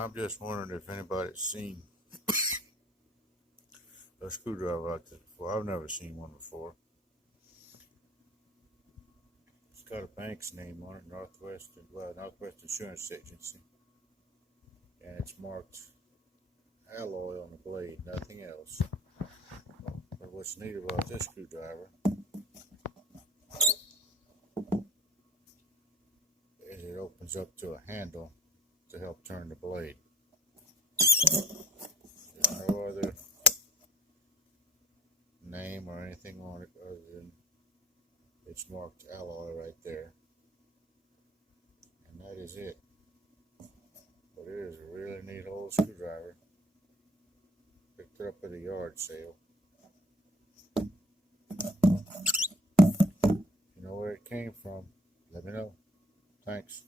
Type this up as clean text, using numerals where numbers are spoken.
I'm just wondering if anybody's seen a screwdriver like this before. I've never seen one before. It's got a bank's name on it, Northwest Insurance Agency. And it's marked alloy on the blade, nothing else. But what's neat about this screwdriver is it opens up to a handle to help turn the blade. There's no other name or anything on it other than it's marked alloy right there. And that is it. But it is a really neat old screwdriver. Picked it up at a yard sale. If you know where it came from, let me know. Thanks.